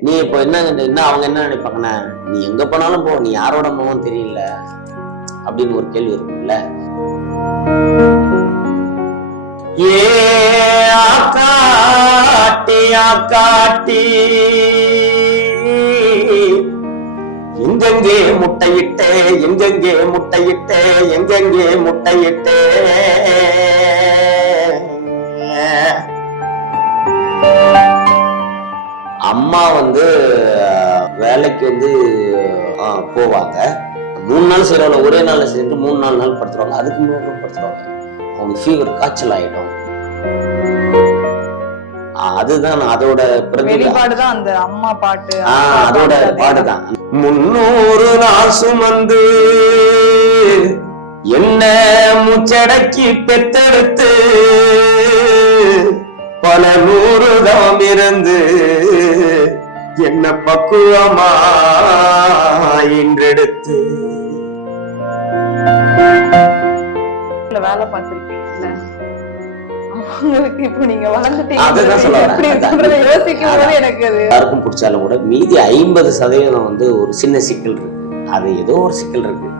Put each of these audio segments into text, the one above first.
நீ இப்போ என்ன என்ன அவங்க என்ன நினைப்பாங்கன்னா நீ எங்க போனாலும் போ நீ யாரோட போவோம் தெரியல அப்படின்னு ஒரு கேள்வி இருக்கும்ல. ஏ ஆக்காட்டி ஆக்காட்டி எங்கெங்கே முட்டையிட்டே எங்கெங்கே முட்டையிட்டே எங்கெங்கே முட்டையிட்டே அம்மா வந்து வேலைக்கு வந்து போவாங்க. மூணு நாள் செய்யறவங்க ஒரே நாள் செஞ்சுட்டு மூணு நாலு நாள் படுத்துருவாங்க. அதுக்கு முன்னாடி படுத்துருவாங்க. அவங்க ஃபீவர் காய்ச்சல் ஆயிடும். அஹ், அதுதான் அதோட வெளிப்பாடுதான் அந்த அம்மா பாட்டு அதோட பாடுதான் முன்னூறு நாள் சுமந்து என்ன முச்சடக்கி பெத்தெடுத்து பல நூறு தவம் இருந்து என்ன பக்குவமா இன்றெடுத்து. வேலை பார்த்திருப்பீங்கல்ல அவங்களுக்கு இப்போ நீங்க வளர்ந்துட்டீங்க. எனக்கு அது. எல்லாருக்கும் பிடிச்சாலும் கூட மீதி ஐம்பது சதவீதம் வந்து ஒரு சின்ன சிக்கல் இருக்கு. அது ஏதோ ஒரு சிக்கல் இருக்கு.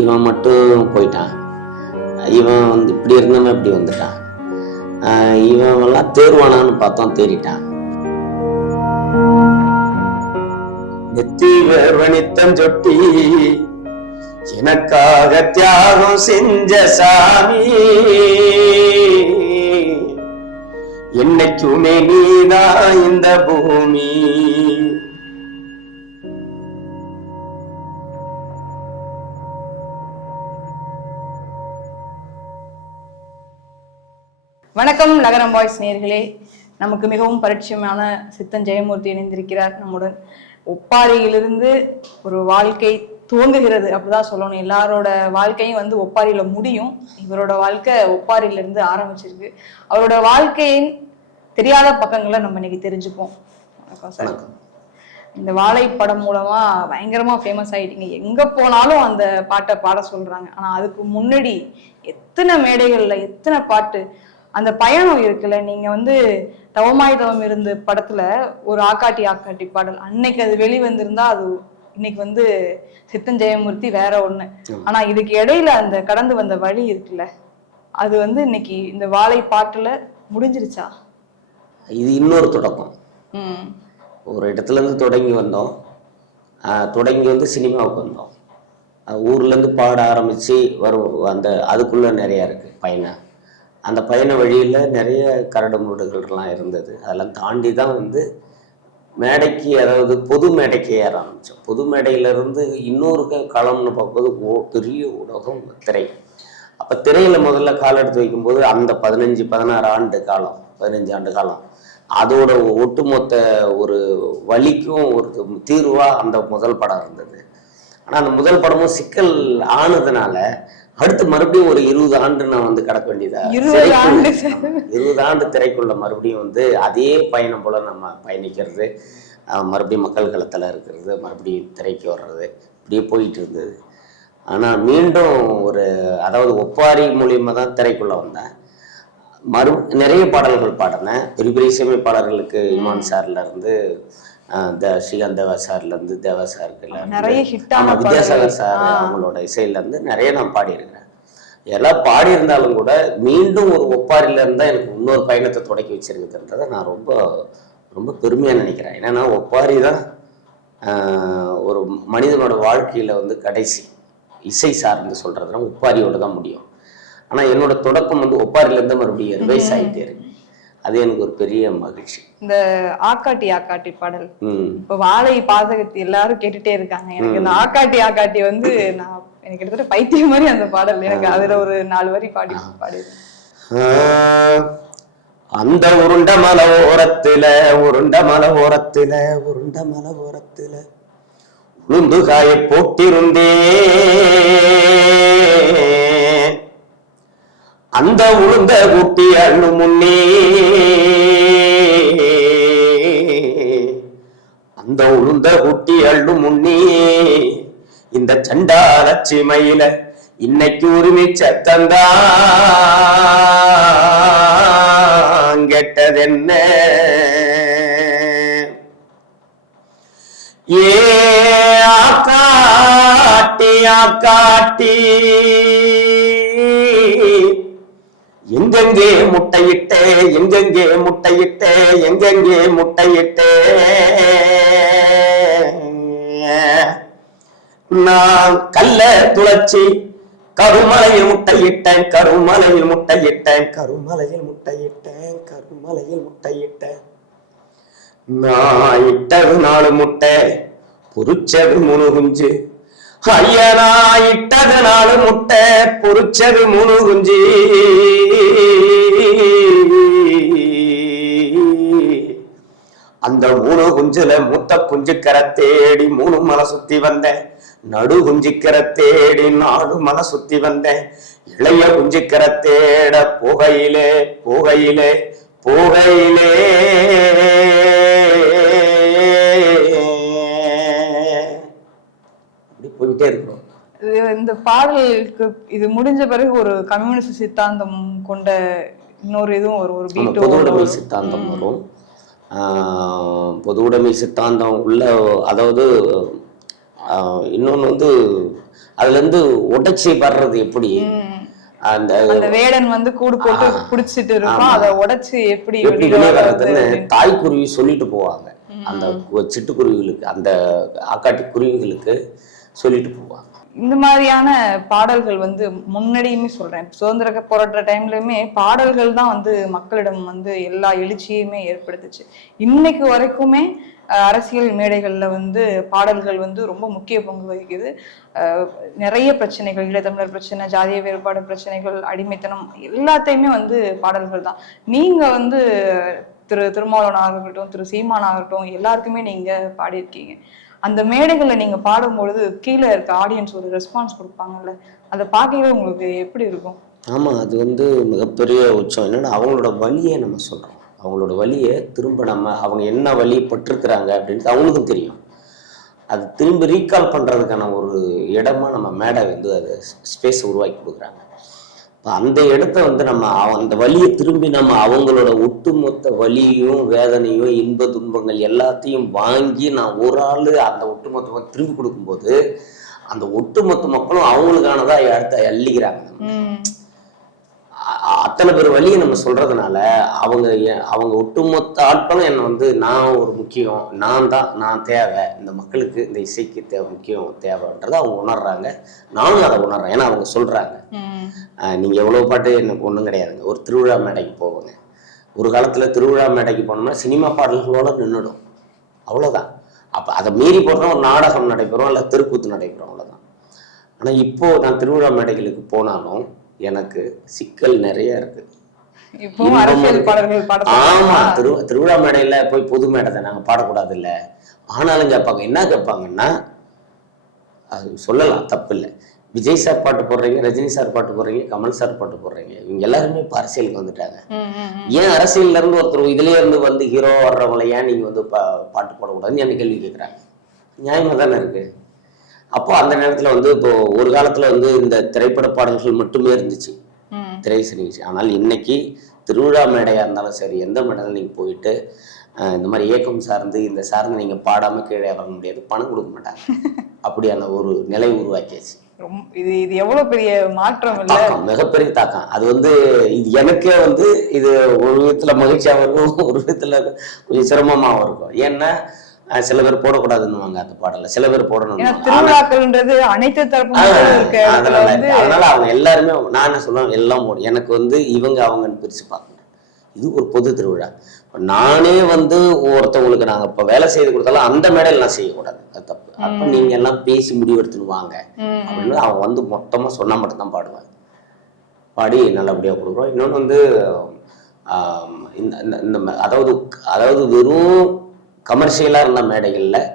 இவன் மட்டும் போயிட்டான். இவன் வந்து இப்படி இருந்தவன் இப்படி வந்துட்டான். ஆஹ் தேர்வானான்னு பார்த்தோம் தேறிட்டான் நெத்தீவர் சொட்டி எனக்காக தியாகம் செஞ்ச சாமி. என்னைக்குமே நீதான் இந்த பூமி. வணக்கம் நகரம் பாய்ஸ் நேர்களே. நமக்கு மிகவும் பரிச்சயமான சித்தன் ஜெயமூர்த்தி இணைந்திருக்கிறார். நம்முடன் ஒப்பாரியிலிருந்து ஒரு வாழ்க்கை துவங்குகிறது அப்படிதான் சொல்லணும். எல்லாரோட வாழ்க்கையும் வந்து ஒப்பாரியில முடியும். இவரோட வாழ்க்கை ஒப்பாரியில இருந்து ஆரம்பிச்சிருக்கு. அவரோட வாழ்க்கையின் தெரியாத பக்கங்களை நம்ம இன்னைக்கு தெரிஞ்சுப்போம். வணக்கம் சார். இந்த வாழை படம் மூலமா பயங்கரமா ஃபேமஸ் ஆயிட்டீங்க. எங்க போனாலும் அந்த பாட்டை பாட சொல்றாங்க. ஆனா அதுக்கு முன்னாடி எத்தனை மேடைகள்ல எத்தனை பாட்டு அந்த பயணம் இருக்குல்ல நீங்க வந்து தவமாய் தவம் இருந்து படத்துல ஒரு ஆக்காட்டி ஆக்காட்டி பாடல். அன்னைக்கு அது வெளிவந்திருந்தா அது இன்னைக்கு வந்து சித்தன் ஜெயமூர்த்தி வேற ஒண்ணு. ஆனா இதுக்கு இடையில அந்த கடந்து வந்த வழி இருக்குல்ல அது வந்து இன்னைக்கு இந்த வாழை பாட்டுல முடிஞ்சிருச்சா? இது இன்னொரு தொடக்கம். ம். ஒரு இடத்துல இருந்து தொடங்கி வந்தோம். தொடங்கி வந்து சினிமாவுக்கு வந்தோம். ஆஹ் ஊர்ல இருந்து பாட ஆரம்பிச்சு வரும் அந்த அதுக்குள்ள நிறைய இருக்கு பயணம். அந்த பயண வழியில் நிறைய கரடு முரடுகள்லாம் இருந்தது. அதெல்லாம் தாண்டி தான் வந்து மேடைக்கு அதாவது பொது மேடைக்கு ஏற ஆரம்பித்தோம் பொது மேடையிலேருந்து இன்னொரு களம்னு பார்க்கும்போது ஓ பெரிய உலகம் திரை. அப்போ திரையில் முதல்ல கால் எடுத்து வைக்கும்போது அந்த பதினஞ்சு பதினாறு ஆண்டு காலம் பதினஞ்சு ஆண்டு காலம். அதோட ஒட்டுமொத்த ஒரு வழிக்கும் ஒரு தீர்வாக அந்த முதல் படம் இருந்தது. ஆனால் அந்த முதல் படமும் சிக்கல் ஆனதுனால அடுத்து மறுபடியும் ஒரு இருபது ஆண்டு நான் வந்து கடக்க வேண்டியதா? இருபது ஆண்டு. இருபது ஆண்டு திரைக்குள்ள மறுபடியும் வந்து அதே பயணம் போல நம்ம பயணிக்கிறது மறுபடியும் மக்கள் களத்தில் இருக்கிறது மறுபடியும் திரைக்கு வர்றது. இப்படியே போயிட்டு இருந்தது. ஆனால் மீண்டும் ஒரு அதாவது ஒப்பாரி மூலியமாக தான் திரைக்குள்ள வந்தேன். மறு நிறைய பாடல்கள் பாடினேன். பெரிய பெரிய இசையமைப்பாளர்களுக்கு இமான் சார்ல இருந்து த ஸ்ரீகாந்த் தேவா சார்ல இருந்து தேவா சாருக்கு நிறைய ஹிட்டான வித்யாசாகர். சார். அவங்களோட இசையில இருந்து நிறைய நான் பாடியிருக்கிறேன். எல்லாம் பாடியிருந்தாலும் கூட மீண்டும் ஒரு ஒப்பாரில இருந்தா எனக்கு இன்னொரு பயணத்தை தொடக்கி வச்சிருக்குதுன்றதை நான் ரொம்ப ரொம்ப பெருமையா நினைக்கிறேன். ஏன்னா ஒப்பாரி தான் ஒரு மனிதனோட வாழ்க்கையில வந்து கடைசி இசை சார்ந்து சொல்றதுனா ஒப்பாரியோட தான் முடியும். ஆனா என்னோட தொடக்கம் வந்து ஒப்பாரில இருந்து மறுபடியும் ரிவைஸ் ஆகிட்டே இருக்கு. அது எனக்கு ஒரு பெரிய மகிழ்ச்சி. இந்த ஆக்காட்டி ஆக்காட்டி பாடல். இப்ப வாழை பாதகத்தை எல்லாரும் கேட்டுட்டே இருக்காங்க. எனக்கு இந்த ஆக்காட்டி ஆக்காட்டி வந்து நான் எனக்கு கிட்டத்தட்ட பைத்தியம் மாதிரி அந்த பாடல். எனக்கு அதுல ஒரு நாலு வரி பாடி பாடி அந்த உருண்ட மலை ஓரத்துல உருண்ட மலை ஓரத்துல உருண்ட மலை ஓரத்துல உளுந்து காய போட்டிருந்தே அந்த உளுந்த குட்டி அண்ணு முன்னே கொட்டி அள்ளும் முன்னே. இந்த சண்டாலச்சி மயில இன்னைக்கு உரிமை சத்தந்தான் கெட்டதென்ன? ஏ ஆக்காட்டி ஆக்காட்டி. எங்கெங்கே முட்டையிட்டே எங்கெங்கே முட்டையிட்டே எங்கெங்கே முட்டையிட்டே. நான் கல்ல துளச்சி கருமலையில் முட்டையிட்டேன் கருமலையில் முட்டையிட்டேன் கருமலையில் முட்டையிட்டேன் கருமலையில் முட்டையிட்டேன். நான் இட்டது நாலு முட்டை பொறிச்சது மூணு குஞ்சு. ஐயா இட்டது நாலு முட்டை பொறிச்சது மூணு குஞ்சு. அந்த மூணு குஞ்சுல மூத்த குஞ்சுக்கர தேடி மூணு மலை சுத்தி வந்தேன். நடு குஞ்சுக்கர தேடி நாலு மலை சுத்தி வந்தேன். இளைய குஞ்சுக்கர தேட புகையிலே புகையிலே புகையிலே. அப்படி போயிட்டே இருக்கிறோம் இந்த பாடலுக்கு இது முடிஞ்ச பிறகு ஒரு கம்யூனிஸ்ட் சித்தாந்தம் கொண்ட இன்னொரு இதுவும் ஒரு ஒரு சித்தாந்தம் வரும். பொது உடைமை சித்தாந்தம் உள்ள அதாவது ஆஹ், இன்னொன்னு வந்து அதுல இருந்து உடைச்சி வர்றது எப்படி? அந்த வேடன் வந்து கூடு போட்டு புடிச்சிட்டு இருக்கும் அதை உடைச்சு எப்படி எப்படி வர்றதுன்னு தாய்க்குருவி சொல்லிட்டு போவாங்க. அந்த சிட்டுக்குருவிகளுக்கு அந்த ஆக்காட்டி குருவிகளுக்கு சொல்லிட்டு போவாங்க. இந்த மாதிரியான பாடல்கள் வந்து முன்னாடியுமே சொல்றேன். சுதந்திர போராட்ட டைம்லயுமே பாடல்கள் தான் வந்து மக்களிடம் வந்து எல்லா எழுச்சியுமே ஏற்படுத்துச்சு. இன்னைக்கு வரைக்குமே அரசியல் மேடைகளில் வந்து பாடல்கள் வந்து ரொம்ப முக்கிய பங்கு வகிக்குது. நிறைய பிரச்சனைகள் ஈழத்தமிழர் பிரச்சனை ஜாதிய வேறுபாடு பிரச்சனைகள் அடிமைத்தனம் எல்லாத்தையுமே வந்து பாடல்கள் தான். நீங்க வந்து திரு திருமாவளவனாக இருக்கட்டும் திரு சீமானாக இருக்கட்டும் எல்லாருக்குமே நீங்க பாடியிருக்கீங்க. அந்த மேடைகளில் நீங்க பாடும்பொழுது கீழே இருக்க ஆடியன்ஸ் ஒரு ரெஸ்பான்ஸ் கொடுப்பாங்கல்ல அதை பார்க்கவே உங்களுக்கு எப்படி இருக்கும்? ஆமாம் அது வந்து மிகப்பெரிய உச்சம். என்னன்னா அவங்களோட வழியை நம்ம சொல்றோம். அவங்களோட வழியை திரும்ப நம்ம அவங்க என்ன வழி பட்டிருக்கிறாங்க அப்படின்ட்டு அவங்களுக்கும் தெரியும். அது திரும்ப ரீகால் பண்ணுறதுக்கான ஒரு இடமா நம்ம மேடை வந்து அது ஸ்பேஸ் உருவாக்கி கொடுக்குறாங்க. அந்த இடத்த வந்து நம்ம அந்த வழியை திரும்பி நம்ம அவங்களோட ஒட்டுமொத்த வலியும் வேதனையும் இன்ப துன்பங்கள் எல்லாத்தையும் வாங்கி நான் ஒரு ஆள் அந்த ஒட்டுமொத்த திரும்பி கொடுக்கும்போது அந்த ஒட்டுமொத்த மக்களும் அவங்களுக்கானதா அடுத்த அள்ளிக்கிறாங்க. அத்தனை பேர் வழியை நம்ம சொல்றதுனால அவங்க அவங்க ஒட்டுமொத்த ஆட்களும் என்னை வந்து நான் ஒரு முக்கியம் நான் தான் நான் தேவை இந்த மக்களுக்கு இந்த இசைக்கு தேவை முக்கியம் தேவைன்றதை அவங்க உணர்றாங்க. நானும் அதை உணர்றேன். ஏன்னா அவங்க சொல்றாங்க. நீங்க எவ்வளவு பாட்டு எனக்கு ஒன்றும் கிடையாதுங்க. ஒரு திருவிழா மேடைக்கு போவோங்க. ஒரு காலத்துல திருவிழா மேடைக்கு போனோம்னா சினிமா பாடல்களோட நின்றுடும் அவ்வளவுதான். அப்ப அதை மீறி போடுறோம் ஒரு நாடகம் நடைபெறும் இல்லை தெருக்கூத்து நடைபெறும் அவ்வளவுதான். ஆனா இப்போ நான் திருவிழா மேடைகளுக்கு போனாலும் எனக்கு சிக்கல் நிறைய இருக்கு. ஆமா? திரு திருவிழா மேடையில போய் பொது மேடை தான் நாங்க பாடக்கூடாது இல்ல ஆனாலும் கேட்பாங்க. என்ன கேட்பாங்கன்னா அது சொல்லலாம் தப்பு இல்லை விஜய் சார் பாட்டு போடுறீங்க ரஜினி சார் பாட்டு போடுறீங்க கமல் சார் பாட்டு போடுறீங்க. இவங்க எல்லாருமே இப்போ அரசியலுக்கு வந்துட்டாங்க. ஏன் அரசியல்ல இருந்து ஒருத்தர் இதுலயே இருந்து வந்து ஹீரோ வர்றவங்கள ஏன் நீங்க வந்து பாட்டு போடக்கூடாதுன்னு என்ன கேள்வி கேட்குறாங்க. நியாயமா தானே இருக்கு? அப்போ அந்த நேரத்துல வந்து இப்போ ஒரு காலத்துல வந்து இந்த திரைப்பட பாடல்கள் மட்டுமே இருந்துச்சு. திரை சினிச்சு ஆனால் இன்னைக்கு திருவிழா மேடையாக இருந்தாலும் சரி எந்த மேடையில் நீங்கள் போயிட்டு இந்த மாதிரி இயக்கம் சார்ந்து இந்த சார்ந்து நீங்கள் பாடாமல் கீழே வர முடியாது. பணம் கொடுக்க மாட்டாங்க. அப்படியான ஒரு நிலை உருவாக்கியாச்சு. இது இது எவ்வளவு பெரிய மாற்றம் இல்ல? மிகப்பெரிய தாக்கம். அது வந்து இது எனக்கே வந்து இது ஒரு விதத்துல மகிழ்ச்சியாகவும் இருக்கும் ஒரு விதத்துல கொஞ்சம் சிரமமாகவும் இருக்கும். ஏன்னா சில பேர் போடக்கூடாதுன்னுவாங்க அந்த பாடலை. சில பேர் போடணும் திருவிழாக்கள்ன்றது அனைத்து தரப்பு அதனால அவங்க எல்லாருமே நான் என்ன சொல்லுவேன் எல்லாம் போடும் எனக்கு வந்து இவங்க அவங்கன்னு பிரிச்சு பார்க்கணும். இது ஒரு பொது திருவிழா. நானே வந்து ஒருத்தவங்களுக்கு நாங்க இப்ப வேலை செய்து கொடுத்தாலும் அந்த மேடையில் நான் செய்யக்கூடாது. அது தப்பு. அப்ப நீங்க எல்லாம் பேசி முடிவெடுத்துன்னு வாங்க. அப்படின்னு அவன் வந்து மொத்தமா சொன்னா மட்டும்தான் பாடுவாங்க. பாடி நல்லபடியா கொடுக்குறோம். இன்னொன்று வந்து இந்த அதாவது அதாவது வெறும் கமர்ஷியலாக இருந்த மேடைகளில்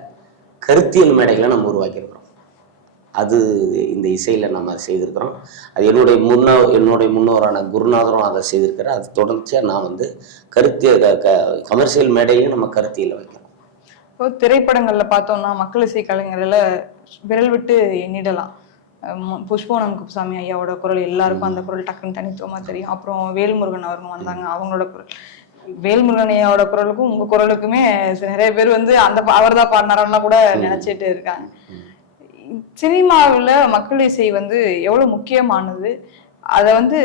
கருத்தியல் மேடைகளை நம்ம உருவாக்கியிருக்கிறோம். அது இந்த இசையில் நம்ம அதை செய்திருக்கிறோம். அது என்னுடைய முன்னோ என்னுடைய முன்னோரான குருநாதரும் அதை செய்திருக்கிறார். அது தொடர்ச்சியாக நான் வந்து கருத்திய க- கமர்ஷியல் மேடையிலையும் நம்ம கருத்தியில் வைக்கிறோம். இப்போ திரைப்படங்களில் பார்த்தோம்னா மக்கள் இசை கலைஞர்ல விரல் விட்டு எண்ணிடலாம். அஹ் புஷ்பவனம் குப்புசாமி ஐயாவோட குரல் எல்லாருக்கும் அந்த குரல் டக்குன்னு தனித்துவமாக தெரியும். அப்புறம் வேல்முருகன் அவர்கள் வந்தாங்க. அவங்களோட குரல். வேல்முருகனையோட குரலுக்கும் உங்க குரலுக்குமே நிறைய பேர் வந்து அந்த அவர் தான் பாடினாரெல்லாம் கூட நினைச்சிட்டு இருக்காங்க. சினிமாவில் மக்கள் இசை வந்து எவ்வளவு முக்கியமானது? அதை வந்து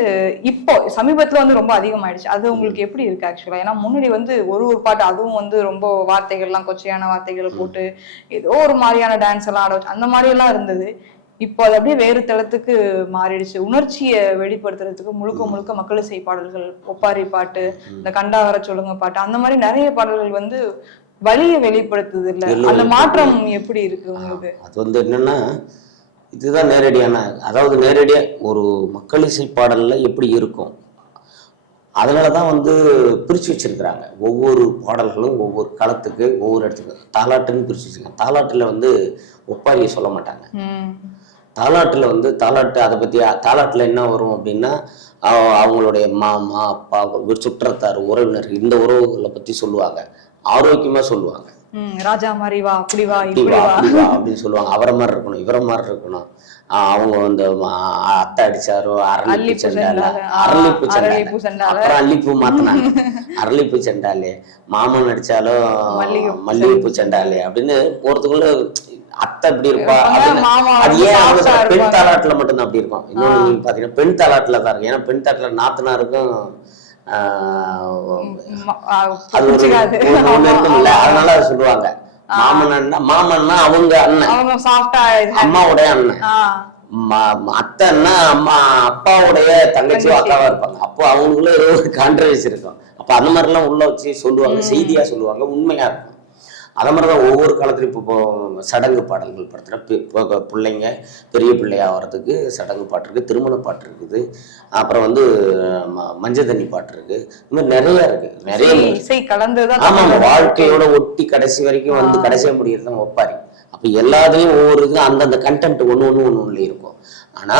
இப்போ சமீபத்துல வந்து ரொம்ப அதிகமாயிடுச்சு. அது உங்களுக்கு எப்படி இருக்கு ஆக்சுவலா ஏன்னா முன்னாடி வந்து ஒரு ஒரு பாட்டு அதுவும் வந்து ரொம்ப வார்த்தைகள்லாம் கொச்சையான வார்த்தைகள் போட்டு ஏதோ ஒரு மாதிரியான டான்ஸ் எல்லாம் ஆட வச்சு அந்த மாதிரி எல்லாம் இருந்தது. இப்போ அது அப்படியே வேறு தளத்துக்கு மாறிடுச்சு. உணர்ச்சியை வெளிப்படுத்துறதுக்கு முழுக்க முழுக்க மக்கள் இசை பாடல்கள் ஒப்பாரி பாட்டு இந்த கண்டா வர சொல்லுங்க பாட்டு அந்த மாதிரி நிறைய பாடல்கள் வந்து வலியை வெளிப்படுத்துது இல்ல. அந்த மாற்றம் எப்படி இருக்கு உங்களுக்கு? அது வந்து என்னன்னா இதுதான் நேரடியான அதாவது நேரடியா ஒரு மக்கள் இசை பாடல்ல எப்படி இருக்கும்? அதனால தான் வந்து பிரித்து வச்சிருக்கிறாங்க. ஒவ்வொரு பாடல்களும் ஒவ்வொரு களத்துக்கு ஒவ்வொரு இடத்துக்கு. தாலாட்டுன்னு பிரித்து வச்சிருக்காங்க. தாலாட்டில் வந்து ஒப்பாரியை சொல்ல மாட்டாங்க. தாலாட்டில் வந்து தாலாட்டு அதை பற்றி தாலாட்டில் என்ன வரும் அப்படின்னா அவங்களுடைய மாமா அப்பா ஒரு சுற்றத்தார் உறவினர் இந்த உறவுகளை பற்றி சொல்லுவாங்க. ஆரோக்கியமாக சொல்லுவாங்க. ராஜா மாதிரி வா அப்படி வா இப்படி வா வா. அப்படி வா அப்படின்னு சொல்லுவாங்க. அவரை மாதிரி இருக்கணும் இவரை மாதிரி இருக்கணும். அவங்க வந்து அத்தை அடிச்சாரோ அரளிப்பூ செண்டால அரளிப்பூ அரளிப்பூ செண்டால. அப்புறம் அல்லிப்பூ மாத்தினாங்க. அரளிப்பூ செண்டாலே மாமன் அடிச்சாலும் மல்லிகைப்பூ செண்டாலே அப்படின்னு போறதுக்குள்ள அத்தை இப்படி இருப்பா. அது ஏன் பெண். தாலாட்டுல மட்டும்தான் அப்படி இருக்கும். இன்னொன்று நீங்க பாத்தீங்கன்னா பெண் தாலாட்டுல தான் இருக்கும். ஏன்னா பெண் தாலாட்டுல நாத்தனாருக்கும் ஆஹ், அதனால அதை சொல்லுவாங்க. மாமன் அண்ணன் மாமன்னா அவங்க அண்ணன். அம்மாவுடைய அண்ணன். அத்தைன்னா அம்மா அப்பாவுடைய தங்கச்சியோ அக்காவா இருப்பாங்க. அப்போ அவங்களுக்குள்ள ஏதோ ஒரு கான்ட்ரவர்சி இருக்கும். அப்ப அந்த மாதிரிலாம் உள்ள வச்சு சொல்லுவாங்க செய்தியா சொல்லுவாங்க உண்மையா இருக்கும். அதே மாதிரிதான் ஒவ்வொரு காலத்துலையும் இப்போ சடங்கு பாடல்கள் படுத்துற பி- இப்போ- இப்போ பிள்ளைங்க பெரிய பிள்ளையா வர்றதுக்கு சடங்கு பாட்டு இருக்கு திருமண பாட்டு இருக்குது. அப்புறம் வந்து மஞ்சள் தண்ணி பாட்டு இருக்கு. இந்த மாதிரி நிறைய இருக்கு. நிறைய இசை- இசை கலந்துதான் ஆமா ஆமா. வாழ்க்கையோட ஒட்டி கடைசி வரைக்கும் வந்து கடைசியா முடியறது தான் ஒப்பாரி. அப்ப எல்லாத்துலயும் ஒவ்வொரு இது அந்தந்த கண்டென்ட் ஒண்ணு ஒண்ணு ஒண்ணு ஒண்ணுல இருக்கும். ஆனா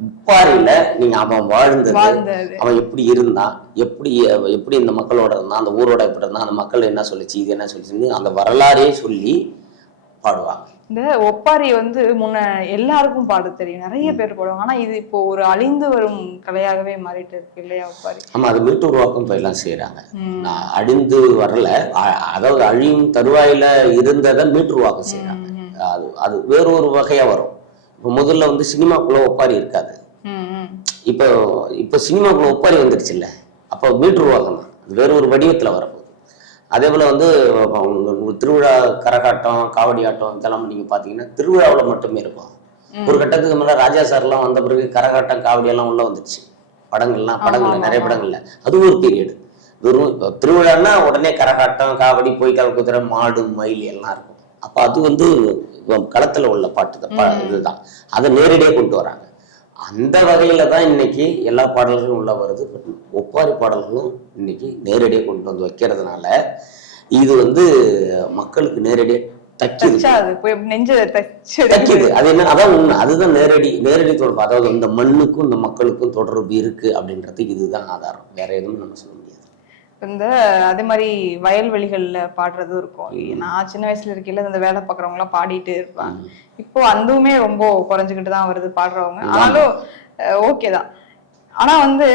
ஒப்பாரியில நீங்க அவன் வாழ்ந்தது வாழ்ந்தது. அவன் எப்படி இருந்தான் எப்படி எப்படி இந்த மக்களோட இருந்தான் அந்த ஊரோட எப்படி இருந்தான் அந்த மக்கள் என்ன சொல்லுச்சு இது என்ன சொல்லுச்சுன்னு அந்த வரலாறே சொல்லி பாடுவாங்க. இந்த ஒப்பாரி வந்து முன்ன எல்லாருக்கும் பாட தெரியும். நிறைய பேர் பாடுவாங்க. ஆனா இது இப்போ ஒரு அழிந்து வரும் கலையாகவே மாறிட்டு இருக்கு இல்லையா ஒப்பாரி? ஆமா அது மீட்டு உருவாக்கம் இப்ப எல்லாம் செய்யறாங்க அழிந்து வரல. அதாவது அழியும் தருவாயில இருந்ததை மீட்டு உருவாக்கம் செய்யறாங்க. அது அது வேற ஒரு வகையா வரும். முதல்ல வந்து சினிமாக்குள்ள ஒப்பாரி இருக்காது. இப்போ இப்போ சினிமாக்குள்ள ஒப்பாரி வந்துருச்சுல்ல? அப்போ மீட்டர் உருவாக்கம் தான் அது வேற ஒரு வடிவத்துல வரப்போகுது. அதே போல வந்து திருவிழா கரகாட்டம் காவடி ஆட்டம் இதெல்லாம் நீங்க பாத்தீங்கன்னா திருவிழாவில் மட்டுமே இருக்கும். ஒரு கட்டத்துக்கு மேல ராஜா சார்லாம் வந்த பிறகு கரகாட்டம் காவடி எல்லாம் உள்ள வந்துச்சு படங்கள்லாம் படங்கள்ல ஆமா, நிறைய. படங்கள்ல. அது ஒரு பீரியட் வெறும் இப்போ திருவிழான்னா உடனே கரகாட்டம் காவடி பொய்க்கால் குதிரை மாடு மயில் எல்லாம் இருக்கும். அப்ப அது வந்து களத்துல உள்ள பாட்டு இதுதான். அதை நேரடியாக கொண்டு வராங்க. அந்த வகையில தான் இன்னைக்கு எல்லா பாடல்களும் உள்ள வருது. But ஒப்பாரி பாடல்களும் இன்னைக்கு நேரடியாக கொண்டு வந்து வைக்கிறதுனால இது வந்து மக்களுக்கு நேரடியாக தக்கிது. அது என்ன அதான் உண்மை. அதுதான் நேரடி நேரடி தொடர்பு. அதாவது இந்த மண்ணுக்கும் இந்த மக்களுக்கும் தொடர்பு இருக்கு அப்படின்றதுக்கு இதுதான் ஆதாரம். வேற எதுவும் நம்ம சொல்ல முடியாது. இந்த அதே மாதிரி வயல்வெளிகள்ல பாடுறதும் இருக்கும். நான் சின்ன வயசுல இருக்கையில இந்த வேலை பார்க்குறவங்க எல்லாம் பாடிட்டு இருப்பாங்க. இப்போ அதுவுமே ரொம்ப குறைஞ்சுக்கிட்டு தான் வருது பாடுறவங்க. ஆனாலும் ஓகே தான். ஆனா வந்து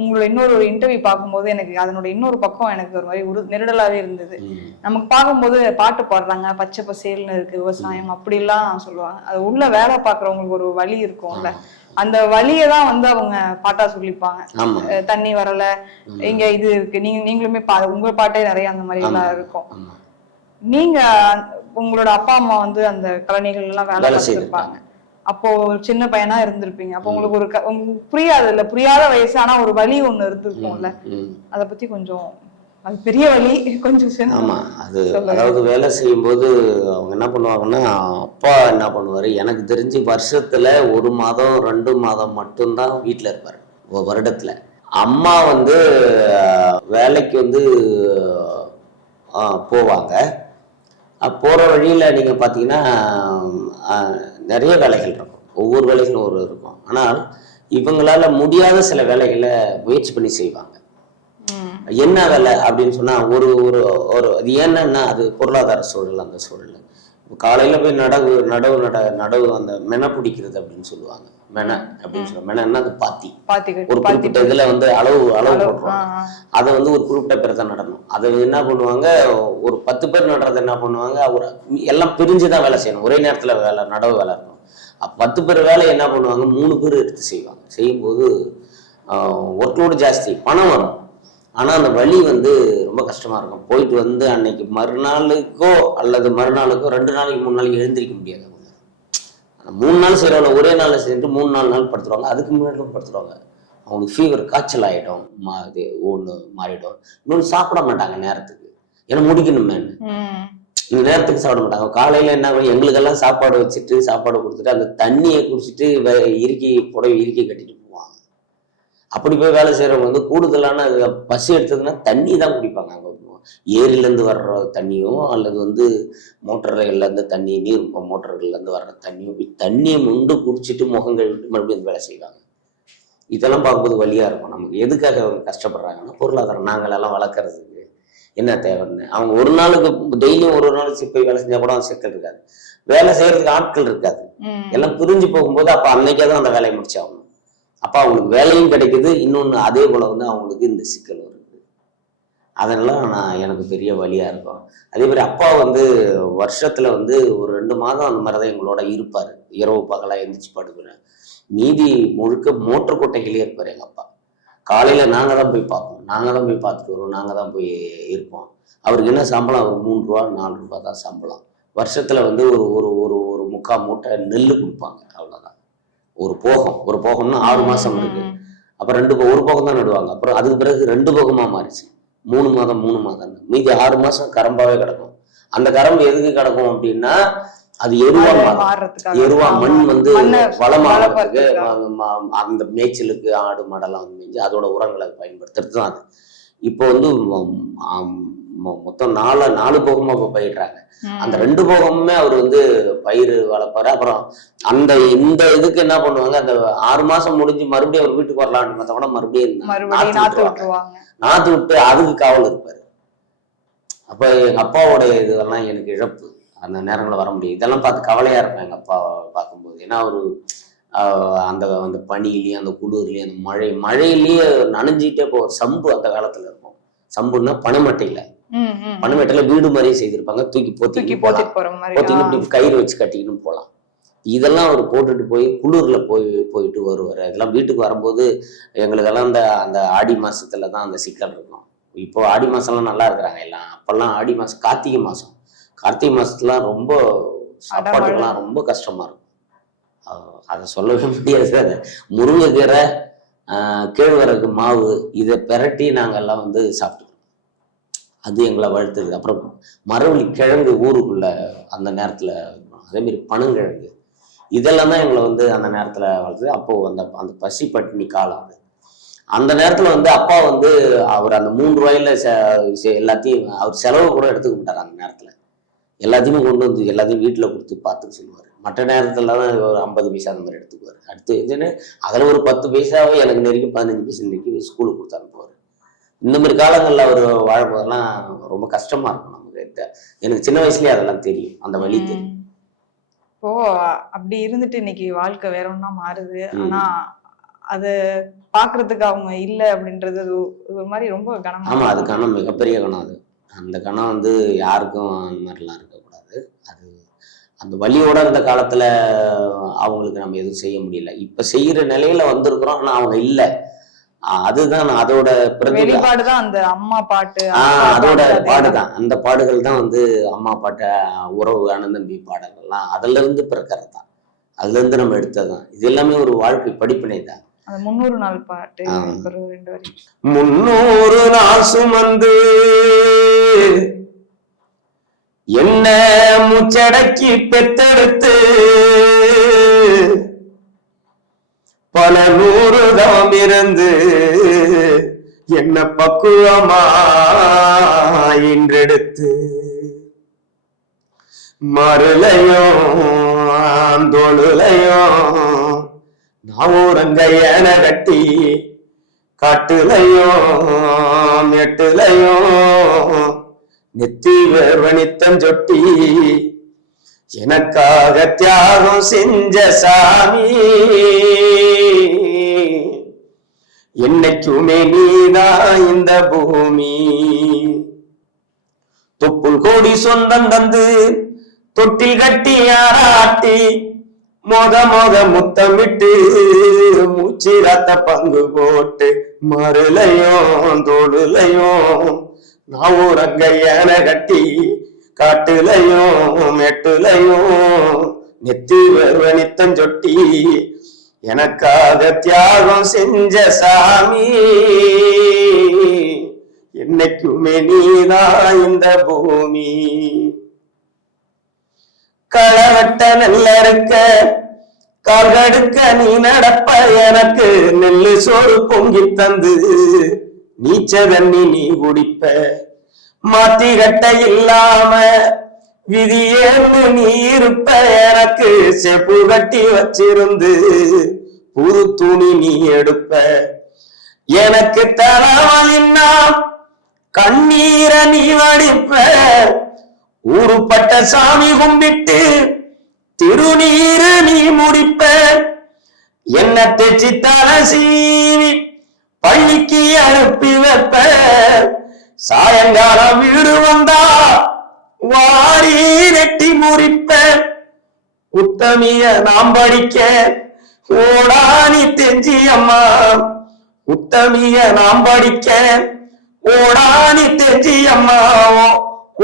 உங்களோட இன்னொரு இன்டர்வியூ பார்க்கும்போது எனக்கு அதனோட இன்னொரு பக்கம் எனக்கு ஒரு மாதிரி உரு நெருடலாவே இருந்தது. நமக்கு பார்க்கும்போது பாட்டு பாடுறாங்க பச்சை பசேல்னு இருக்கு விவசாயம் அப்படிலாம் சொல்லுவாங்க. அது உள்ள வேலை பார்க்குறவங்களுக்கு ஒரு வழி இருக்கும்ல. அந்த வழியை தான் வந்து அவங்க பாட்டா சொல்லிப்பாங்க. தண்ணி வரல இங்க இது இருக்கு. நீங்க நீங்களுமே பா உங்க பாட்டே நிறைய அந்த மாதிரி எல்லாம் இருக்கும். நீங்க உங்களோட அப்பா அம்மா வந்து அந்த கலைஞர்கள் எல்லாம் வேலை பார்த்துருப்பாங்க அப்போ ஒரு சின்ன பையனா இருந்திருப்பீங்க. அப்போ உங்களுக்கு ஒரு புரியாது இல்ல. புரியாத வயசு ஆனா ஒரு வலி ஒண்ணு இருந்திருக்கும்ல. அத பத்தி கொஞ்சம் அது பெரிய வலி கொஞ்சம் சின்ன ஆமா அது. அதாவது வேலை செய்யும்போது அவங்க என்ன பண்ணுவாங்கன்னா அப்பா என்ன பண்ணுவாரு? எனக்கு தெரிஞ்சு வருஷத்துல ஒரு மாதம் ரெண்டு மாதம் மட்டும்தான் வீட்டுல இருப்பாரு. வருடத்துல. அம்மா வந்து வேலைக்கு வந்து போவாங்க. போற வழியில நீங்க பாத்தீங்கன்னா அஹ், நிறைய வேலைகள் இருக்கும். ஒவ்வொரு வேலைகளும் ஒரு இருக்கும். ஆனால் இவங்களால முடியாத சில வேலைகளை முயற்சி பண்ணி செய்வாங்க. என்ன வேலை அப்படின்னு சொன்னா ஒரு ஒரு ஒரு அது என்னன்னா அது பொருளாதார சூழல் அந்த சூழல். காலையில போய் நடவு நடவு நட நடவு அந்த மென பிடிக்கிறது அப்படின்னு சொல்லுவாங்க. மென அப்படின்னு சொல்லுவாங்க மெனன்னா அது பாத்தி. ஒரு குறிப்பிட்ட இதுல வந்து அளவு அளவு போட்டுருவாங்க. அதை வந்து ஒரு குறிப்பிட்ட பேர் தான் நடணும். அதை என்ன பண்ணுவாங்க? ஒரு பத்து பேர் நடுறது என்ன பண்ணுவாங்க? ஒரு எல்லாம் பிரிஞ்சு தான் வேலை செய்யணும். ஒரே நேரத்துல வேலை நடவு வேலை இருக்கணும். பத்து பேர் வேலையை என்ன பண்ணுவாங்க? மூணு பேர் எடுத்து செய்வாங்க. செய்யும்போது ஒர்க்லோடு ஜாஸ்தி பணம் வரும். ஆனா அந்த வழி வந்து ரொம்ப கஷ்டமா இருக்கும். போயிட்டு வந்து அன்னைக்கு மறுநாளுக்கோ அல்லது மறுநாளுக்கோ ரெண்டு நாளைக்கு மூணு நாளைக்கு எழுந்திரிக்க முடியாது. அவங்க அந்த மூணு நாள் செய்கிறவங்க ஒரே நாள் செஞ்சுட்டு மூணு நாலு நாள் படுத்துருவாங்க. அதுக்கு முன்னாடி படுத்துருவாங்க. அவங்களுக்கு ஃபீவர் காய்ச்சல் ஆகிடும் மா இது ஒன்று மாறிடும். இன்னொன்று சாப்பிட மாட்டாங்க நேரத்துக்கு. ஏன்னா முடிக்கணுமேன்னு. இந்த நேரத்துக்கு சாப்பிட மாட்டாங்க. காலையில் என்ன எங்களுக்கெல்லாம் சாப்பாடு வச்சுட்டு சாப்பாடு கொடுத்துட்டு அந்த தண்ணியை குடிச்சிட்டு இறுக்கி புடவை இறுக்கி கட்டிட்டு அப்படி போய் வேலை செய்கிறவங்க வந்து கூடுதலான பசி எடுத்ததுன்னா தண்ணி தான் குடிப்பாங்க. அங்கே ஏரியிலேருந்து வர்ற தண்ணியும் அல்லது வந்து மோட்டர்கள்லேருந்து தண்ணி நீர் மோட்டர்கள்லேருந்து வர்ற தண்ணியும் இப்படி தண்ணியை முண்டு குடிச்சிட்டு முகம் கழுவிட்டு மறுபடியும் வேலை செய்வாங்க. இதெல்லாம் பார்க்கும்போது வழியாக இருக்கும். நமக்கு எதுக்காக அவங்க கஷ்டப்படுறாங்கன்னா பொருளாதாரம். நாங்களெல்லாம் வளர்க்குறதுக்கு என்ன தேவைன்னு. அவங்க ஒரு நாளுக்கு டெய்லியும் ஒரு ஒரு நாளுக்கு போய் வேலை செஞ்சால் கூட சிக்கல் இருக்காது. வேலை செய்யறதுக்கு ஆட்கள் இருக்காது. எல்லாம் பிரிஞ்சு போகும்போது அப்போ அன்னைக்கே தான் அந்த வேலையை முடிச்சாகணும். அப்போ அவங்களுக்கு வேலையும் கிடைக்குது இன்னொன்று அதே போல் வந்து அவங்களுக்கு இந்த சிக்கல் வருது. அதெல்லாம் நான் எனக்கு பெரிய வழியாக இருக்கும். அதே மாதிரி அப்பா வந்து வருஷத்தில் வந்து ஒரு ரெண்டு மாதம் அந்த மாதிரி தான் எங்களோட இருப்பார். இரவு பகலாக எந்திரிச்சு படுக்கிறேன் மீதி முழுக்க மோட்டர் கொட்டைகளே இருப்பார் எங்கள் அப்பா. காலையில் நாங்கள் தான் போய் பார்ப்போம். நாங்கள் தான் போய் பார்த்துட்டு வருவோம். நாங்கள் தான் போய் இருப்போம். அவருக்கு என்ன சம்பளம்? அவர் மூணு ரூபா நாலு ரூபா தான் சம்பளம். வருஷத்தில் வந்து ஒரு ஒரு ஒரு ஒரு முக்கால் மூட்டை நெல் கொடுப்பாங்க. அவ்வளோதான் ஒரு போகம் ஒரு போகம்னா ஆறு மாதம் இருக்கு. ம். அப்புறம் ரெண்டு ஒரு போகம் தான் நடுவாங்க. அப்புறம் அதுக்கு பிறகு ரெண்டு போகமா மாறிச்சு. மூணு மாதம் மூணு மாதம். மீதி ஆறு மாசம் கரம்பாவே கிடக்கும். அந்த கரம்பு எதுக்கு கிடக்கும் அப்படின்னா அது எருவா. எருவா மண். வந்து வளமாகிறதுக்கு அந்த மேய்ச்சலுக்கு ஆடு மாடெல்லாம் வந்து மேய்ஞ்சு அதோட உரங்களை பயன்படுத்துறது தான் அது. இப்போ வந்து மொத்தம் நாலு நாலு போகமா இப்போ பயிடுறாங்க. அந்த ரெண்டு போகமுமே அவர் வந்து பயிர் வளர்ப்பாரு. அப்புறம் அந்த இந்த இதுக்கு என்ன பண்ணுவாங்க? அந்த ஆறு மாசம் முடிஞ்சு மறுபடியும் அவர் வீட்டுக்கு வரலான்னு பார்த்தா கூட மறுபடியும் நாத்து விட்டுருவாங்க. விட்டு அதுக்கு காவல் இருப்பாரு. அப்ப எங்க அப்பாவோட இதெல்லாம் எனக்கு இழப்பு. அந்த நேரங்களில் வர முடியும் இதெல்லாம் பார்த்து கவலையா இருக்கும் எங்க அப்பா பார்க்கும்போது. ஏன்னா ஒரு ஆஹ், அந்த அந்த பனியிலையும் அந்த குளிர்லயும் அந்த மழை மழையிலேயே நனைஞ்சிட்டே போ சம்பு அந்த காலத்துல இருக்கும். சம்புன்னா பனைமட்டையில. பனைமட்டையில வீடு மாதிரியே செய்திருப்பாங்க. தூக்கி தூக்கி போத்தி. இப்படி கயிறு வச்சு கட்டிக்கின்னு போகலாம் இதெல்லாம் அவர் போட்டுட்டு போய் குளிர்ல போய் போயிட்டு வருவார். அதெல்லாம் வீட்டுக்கு வரும்போது எங்களுக்கெல்லாம் அந்த அந்த ஆடி மாசத்துல தான் அந்த சிக்கல் இருக்கும். இப்போ ஆடி மாசம்லாம் நல்லா இருக்கிறாங்க எல்லாம். அப்பெல்லாம் ஆடி மாசம் கார்த்திகை மாசம். கார்த்திகை மாசத்துலாம் ரொம்ப சாப்பாடுக்கெல்லாம் ரொம்ப கஷ்டமா இருக்கும். அதை சொல்லவே முடியாது. அது முருங்கைக்கீரை கேழ்வரகு மாவு இதை பிரட்டி நாங்கெல்லாம் வந்து சாப்பிட்டுக்கிறோம் அது எங்களை வளர்த்துது. அப்புறம் மரவள்ளி கிழங்கு ஊருக்குள்ள அந்த நேரத்தில் அதேமாரி பனங்கிழங்கு. இதெல்லாம் தான் எங்களை வந்து அந்த நேரத்தில் வளர்த்துது. அப்போது அந்த அந்த பசி பட்டினி காலம் அது. அந்த நேரத்தில் வந்து அப்பா வந்து அவர் அந்த மூணு ரூபாயில எல்லாத்தையும் அவர் செலவு கூட எடுத்துக்க மாட்டார் அந்த நேரத்தில். எல்லாத்தையுமே கொண்டு வந்து எல்லாத்தையும் வீட்டில் கொடுத்து பார்த்துக்க சொல்லுவார். மற்ற நேரத்தில் தான் ஒரு ஐம்பது பைசா அந்த மாதிரி எடுத்துக்குவார். அடுத்து இதுன்னு அதில் ஒரு பத்து பைசாவே எனக்கு நெருக்கி பதினஞ்சு பைசா நெருக்கி ஸ்கூலுக்கு கொடுத்தாங்க இந்த மாதிரி காலங்கள்ல அவர் வாழும்போதெல்லாம் ரொம்ப கஷ்டமா இருக்கும் நமக்கு எனக்கு சின்ன வயசுலயே அதெல்லாம் தெரியும். அந்த வழி தெரியும். இப்போ அப்படி இருந்துட்டு இன்னைக்கு வாழ்க்கை வேற ஒண்ணா மாறுது. ஆனா அது பாக்குறதுக்கு அவங்க இல்ல அப்படின்றது ஒரு- மாதிரி ரொம்ப கனமா ஆமா அது. கணம் மிகப்பெரிய கணம் அது. அந்த கணம் வந்து யாருக்கும் அந்த மாதிரிலாம் இருக்கக்கூடாது. அது அந்த வலியோட அந்த காலத்துல அவங்களுக்கு நம்ம எதுவும் செய்ய முடியல. இப்ப செய்யற நிலையில வந்திருக்கிறோம் ஆனா அவங்க இல்ல. அதுதான் அதோட பிரதி வெளிப்பாடுதான் அந்த அம்மா பாட்டு அதோட பாடுதான். அந்த பாடுகள் தான் வந்து அம்மா பாட்ட உறவு அனந்தம்பி பாடல்கள்லாம் அதுல இருந்து பிறக்கிறது தான் அதுல இருந்து நம்ம எடுத்ததுதான். இது எல்லாமே ஒரு வாழ்க்கை படிப்பினை தான் முன்னூறு நாள் பாட்டு முன்னூறு நாள் சுமந்து என்ன முச்சடக்கி பெத்தெடுத்து பல நூறு தவம் இருந்து என்ன பக்குவமா இன்றெடுத்து மறுலையும் தோளுலையும் நான் ஊரங்கையன கட்டி காட்டுலையும் எட்டுலையும் நெத்தி வேர்வனித்தம் சொட்டி எனக்காக தியாகம் செஞ்ச சாமி. என்னைக்குமே நீதா இந்த பூமி. தொப்புள் கோடி சொந்தம் தந்து தொட்டில் கட்டி ஆராட்டி மொத மொத முத்தமிட்டு மூச்சு ரத்த பங்கு போட்டு மறுலையும் தோடுலையும் நான் ஒரு அங்கையான கட்டி காட்டுலையும் மெட்டுலையும் நெத்தி வருவ நித்தம் சொட்டி எனக்காக தியாகம் செஞ்ச சாமி என்னைக்குமே நீதான் இந்த பூமி. களவட்ட நெல்ல இருக்க கால்கடுக்க நீ நடப்ப எனக்கு நெல்லு சோறு பொங்கி தந்து நீச்ச தண்ணி நீ குடிப்ப. மாத்தி கட்ட இல்லாம விதியேன்னு நீ இருப்ப எனக்கு செப்பு கட்டி வச்சிருந்து புது துணி நீ எடுப்ப. எனக்கு தரவலின்னா கண்ணீர நீ வடிப்ப. ஊருப்பட்ட சாமி கும்பிட்டு திருநீரு நீ முடிப்ப. என்ன தெச்சி தல சீவி பள்ளிக்கு அனுப்பி வைப்ப. சாயங்காலம் வீடு வந்தா வாரி நெட்டி முறிப்ப உத்தமிய நாம் படிக்க ஓடானி தெஞ்சி அம்மா. உத்தமிய நாம் படிக்க ஓடானி தெஞ்சி அம்மா.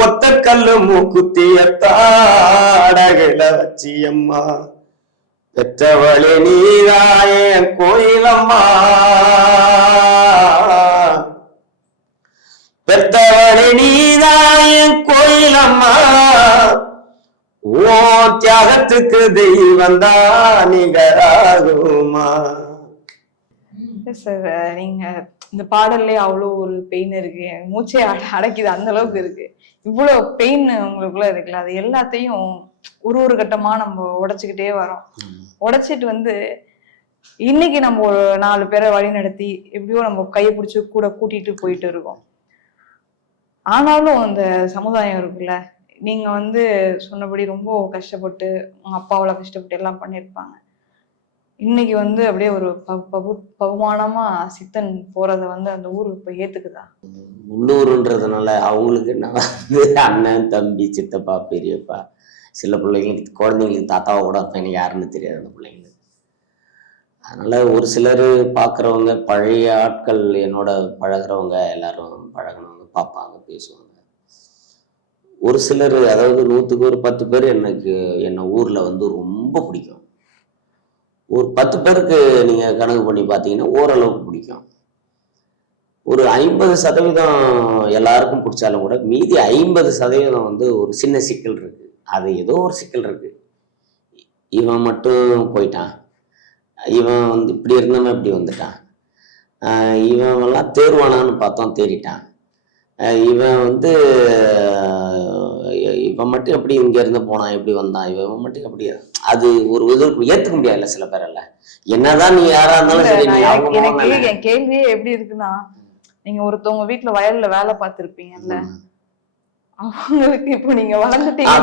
ஒத்த கல்லு மூக்குத்திய வச்சி அம்மா. பெற்றவளே நீதாய கோயிலம்மா பெற்றவளே என் கோயிலம்மா ஓ தியாகத்துக்கு தெய்வம் தான் நிகராகுமா சார் நீங்க இந்த பாடல்லே அவ்வளோ ஒரு பெயின் இருக்கு. மூச்சை அடைக்குது அந்த அளவுக்கு இருக்கு. இவ்வளோ பெயின் உங்களுக்குள்ள இருக்குல்ல அது எல்லாத்தையும் ஒரு ஒரு கட்டமா நம்ம உடைச்சுக்கிட்டே வரோம். உடைச்சிட்டு வந்து இன்னைக்கு நம்ம ஒரு நாலு பேரை வழி நடத்தி எப்படியோ நம்ம கையை பிடிச்சி கூட கூட்டிட்டு போயிட்டு இருக்கோம். ஆனாலும் அந்த சமுதாயம் இருக்குல்ல நீங்க வந்து சொன்னபடி ரொம்ப கஷ்டப்பட்டு உங்க அப்பாவால கஷ்டப்பட்டு எல்லாம் பண்ணியிருப்பாங்க. இன்னைக்கு வந்து அப்படியே ஒரு பகு- பகுமானமா சித்தன் போறத வந்து அந்த ஊர் இப்ப ஏத்துக்குதா? உள்ளூருன்றதுனால அவங்களுக்கு என்ன வந்து அண்ணன் தம்பி சித்தப்பா பெரியப்பா சில பிள்ளைங்களுக்கு குழந்தைங்களுக்கு தாத்தாவை கூட எனக்கு யாருன்னு தெரியாது அந்த பிள்ளைங்களுக்கு. அதனால ஒரு சிலர் பார்க்குறவங்க பழைய ஆட்கள் என்னோட பழகுறவங்க எல்லாரும் பழகணும். பேசுவாங்க. ஒரு சிலர் அதாவது நூற்றுக்கு ஒரு பத்து பேர் எனக்கு என்னை ஊரில் வந்து ரொம்ப பிடிக்கும். ஒரு பத்து பேருக்கு நீங்கள் கணக்கு பண்ணி பார்த்தீங்கன்னா ஓரளவுக்கு பிடிக்கும். ஒரு ஐம்பது சதவீதம் எல்லாருக்கும் பிடிச்சாலும் கூட மீதி ஐம்பது சதவீதம் வந்து ஒரு சின்ன சிக்கல் இருக்கு. அது ஏதோ ஒரு சிக்கல் இருக்கு. இவன் மட்டும் போயிட்டான். இவன் வந்து இப்படி இருந்தவன் இப்படி வந்துட்டான். ஆஹ் இவன் எல்லாம் தேர்வானான்னு பார்த்தோம் தேறிட்டான் இவன் வந்து இவன் மட்டும் எப்படி இங்க இருந்து போனான் எப்படி வந்தான் இவன் மட்டும் எப்படி அது ஒரு இது ஏத்துக்க முடியாதுல்ல சில பேரால என்னதான் நீ யாரா இருந்தாலும் சரி எனக்கு. என் கேள்வியே எப்படி இருக்குன்னா நீங்க ஒருத்தவங்க வீட்ல வயல்ல வேலை பார்த்திருப்பீங்கல்ல. அவங்களுக்கு இப்போ நீங்க வளர்ந்துட்டீங்க.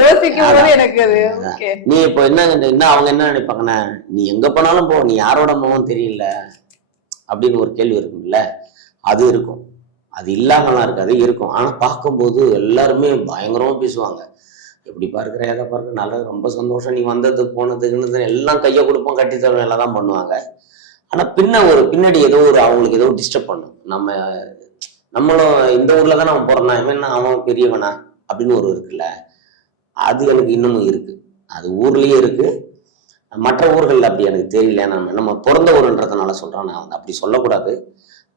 யோசிக்கும் போது. எனக்கு அது நீ இப்போ என்ன என்ன அவங்க என்ன நினைப்பாங்கன்னா நீ எங்க போனாலும் போ நீ யாரோட மகன் தெரியல அப்படின்னு ஒரு கேள்வி இருக்கும்ல. அது இருக்கும். அது இல்லாமலாம் இருக்காது இருக்கும். ஆனால் பார்க்கும்போது எல்லாருமே பயங்கரமாக பேசுவாங்க. எப்படி பார்க்குற எதை பார்க்குற நல்லது ரொம்ப சந்தோஷம். நீ வந்தது போனதுக்குன்னு எல்லாம் கையை கொடுப்போம் கட்டி தருவோம் எல்லாம் தான் பண்ணுவாங்க. ஆனால் பின்ன ஒரு பின்னாடி ஏதோ ஒரு அவங்களுக்கு ஏதோ டிஸ்டர்ப் பண்ணும். நம்ம நம்மளும் இந்த ஊரில் தான் அவன் பிறந்தான். இவன் என்ன அவன் பெரியவனா? அப்படின்னு ஒரு இருக்குல்ல. அது எனக்கு இன்னமும் இருக்கு. அது ஊர்லேயே இருக்கு. மற்ற ஊர்கள் அப்படி எனக்கு தெரியல. நம்ம நம்ம பிறந்த ஊருன்றதுனால சொல்கிறேன் நான். அப்படி சொல்லக்கூடாது.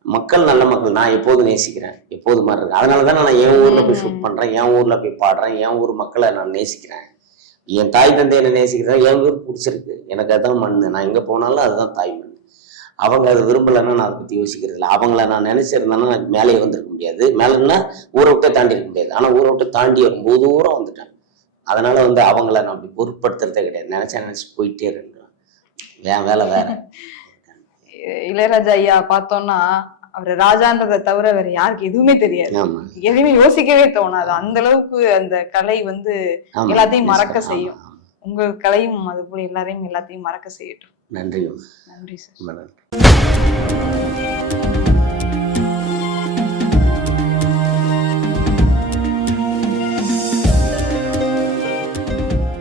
மக்கள் நல்ல மக்கள் நான் எப்போதும் நேசிக்கிறேன். எப்போது மாதிரி இருக்கு. அதனால தான் நான் என் ஊர்ல போய் ஷூட் பண்றேன் என் ஊர்ல போய் பாடுறேன் என் ஊர் மக்களை நான் நேசிக்கிறேன். என் தாய் தந்தை என்ன நேசிக்கிறேன் என் ஊர் பிடிச்சிருக்கு. எனக்கு அதான் மண்ணு. நான் எங்க போனாலும் அதுதான் தாய் மண் அவங்க அதை விரும்பலைன்னா நான் அதை பத்தி யோசிக்கிறது இல்லை. அவங்கள நான் நினைச்சிருந்தேன்னா நான் மேலே வந்திருக்க முடியாது. மேலேன்னா ஊரை விட்டு தாண்டி இருக்க முடியாது. ஆனா ஊரை விட்டு தாண்டி வரும்போது தூரம் வந்துட்டேன். அதனால வந்து அவங்கள நான் அப்படி பொருட்படுத்துறதே கிடையாது. நினைச்சா நினைச்சு போயிட்டே இருக்கேன் என் வேலை வேற. இளையராஜா ஐயா பார்த்தோம்னா அவர் ராஜான்றதை தவிர வேற யாருக்கு எதுவுமே தெரியாது. எதுவுமே யோசிக்கவே தோணாது. அந்த அளவுக்கு அந்த கலை வந்து எல்லாத்தையும் மறக்க செய்யும். உங்க கலையும் அது போல எல்லாரையும் எல்லாத்தையும் மறக்க செய்யட்டும். நன்றி நன்றி சார். நன்றி.